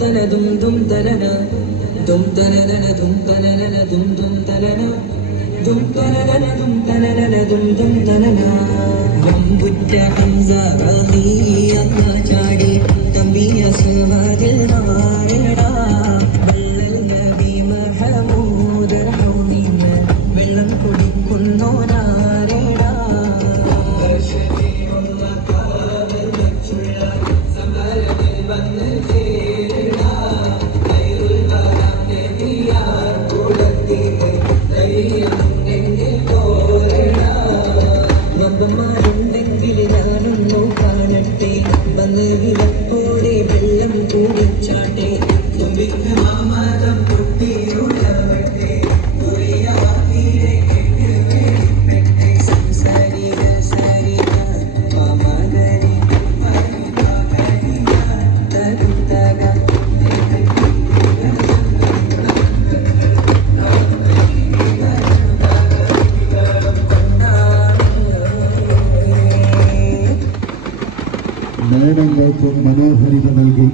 tana dum dum tanana dum tanana dum tanana dum dum tanana dum tanana dum tanana dum dum tanana വമ്പുറ്റ Hamza വന്ന് വിലപ്പോടെ മേളങ്ങൾക്ക് മനോഹരിത നൽകി.